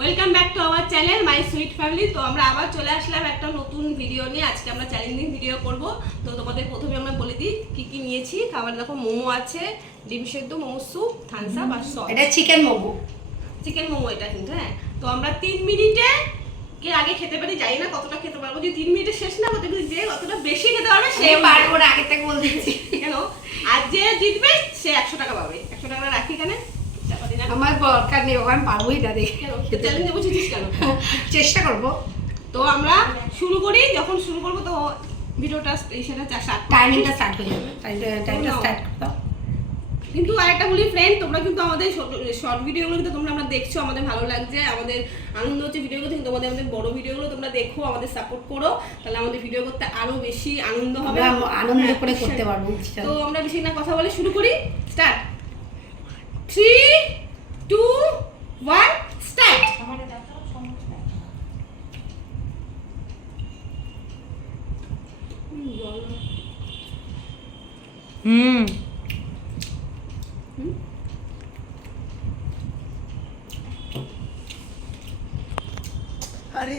Welcome back to our channel my sweet family. তো আমরা আবার চলে আসলাম একটা নতুন ভিডিও নিয়ে। আজকে আমরা চ্যালেঞ্জিং ভিডিও করব। তো তোমাদের প্রথমে আমরা বলে দিই কি কি নিয়েছি। খাবার দেখো, মোমো আছে, ডিম সেদ্ধ, মোমো স্যুপ, থামস আপ আর সস। এটা চিকেন মোমো। চিকেন মোমো এটা কিন্তু। হ্যাঁ, তো আমরা 3 মিনিটে কে আগে খেতে পারি, জানি না কতটা খেতে পারবো। যদি 3 মিনিটে শেষ না হতে যে কতটা বেশি খেতে পারবে সে পারবো না, আগে থেকে বলে দিচ্ছি। কেন, আর যে জিতবে সে 100 টাকা পাবে। 100 টাকা রাখি এখানে। আমার দরকার নেই, ওখানে পারবোই না। দেখে চ্যালেঞ্জে বসেছিস কেন? চেষ্টা করবো। তো আমরা শুরু করি। যখন শুরু করবো তো ভিডিওটা সেটা টাইমিংটা স্টার্ট হয়ে যাবে। টাইমটা স্টার্ট করতে। কিন্তু আরেকটা বলি ফ্রেন্ড, তোমরা কিন্তু আমাদের শর্ট ভিডিওগুলো কিন্তু আমরা দেখছো, আমাদের ভালো লাগছে, আমাদের আনন্দ হচ্ছে ভিডিওগুলো। কিন্তু আমাদের বড় ভিডিওগুলো তোমরা দেখো, আমাদের সাপোর্ট করো, তাহলে আমাদের ভিডিও করতে আরো বেশি আনন্দ হবে, আনন্দ করে করতে পারবো। তো আমরা বেশি না কথা বলে শুরু করি। স্টার্ট। 3 2 1 স্টার্ট। আরে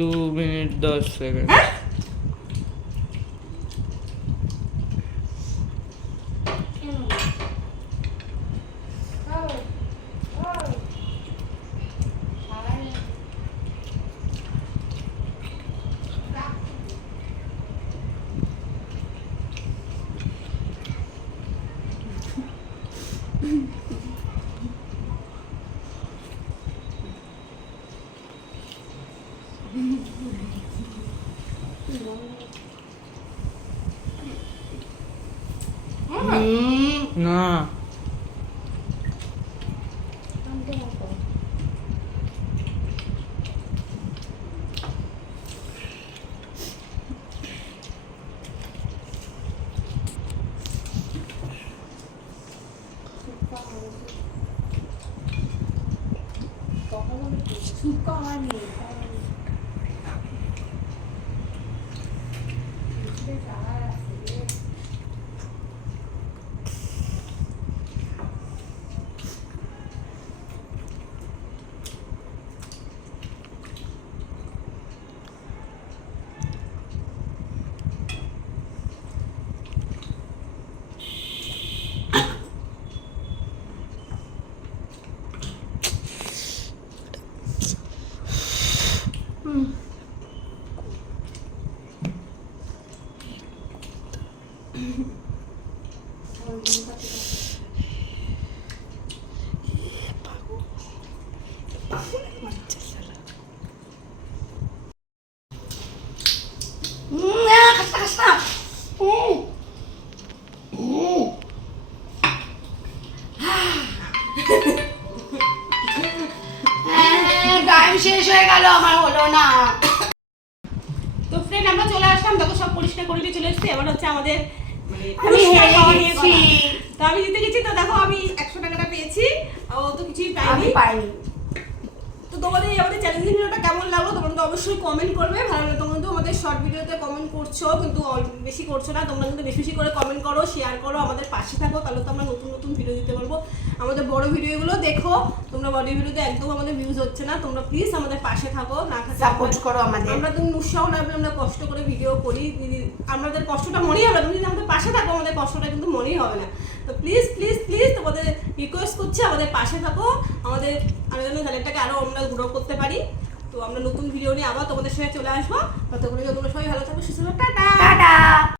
दो मिनट 10 सेकंड। ना টাইম শেষ হয়ে গেল, আমার হলো না। তো ফ্রেন্ড আমরা চলে আসলাম, দেখো সব পরিষ্কার করে দিয়ে চলে এসেছি। এবার হচ্ছে আমাদের আমি হেরে গেছি। তো আমি জিতে গেছি। তো দেখো আমি 100 টাকাটা পেয়েছি, ও তো কিছুই আমি পাইনি। পাইনি। তো তোমাদের আমাদের চ্যালেঞ্জিং ভিডিওটা কেমন লাগলো তোমরা তো অবশ্যই কমেন্ট করবে। ভালো লাগলে তোমরা কিন্তু আমাদের শর্ট ভিডিওতে কমেন্ট করছো, কিন্তু বেশি করছো না। তোমরা কিন্তু বেশি বেশি করে কমেন্ট করো, শেয়ার করো, আমাদের পাশে থাকো, তাহলে তো আমরা নতুন নতুন ভিডিও দিতে পারবো। আমাদের বড় ভিডিওগুলো দেখো, তোমরা বড় ভিডিওতে একদম আমাদের ভিউজ হচ্ছে না। তোমরা প্লিজ আমাদের পাশে থাকো, না থাকলে সাপোর্ট করো আমাদের। আমরা তুমি উৎসাহ না পেলে আমরা কষ্ট করে ভিডিও করি, আমাদের কষ্টটা মনেই হবে না। তুমি যদি আমাদের পাশে থাকো, আমাদের কষ্টটা কিন্তু মনেই হবে না। তো প্লিজ প্লিজ প্লিজ তোমাদের রিকোয়েস্ট করছি, আমাদের পাশে থাকো, আমাদের চ্যানেলটাকে আরো আমরা গ্রো করতে পারি। তো আমরা নতুন ভিডিও নিয়ে আবার তোমাদের সাথে চলে আসবো। ততক্ষণে তোমরা সবাই ভালো থাকো, সুস্থ থাকো। টাটা।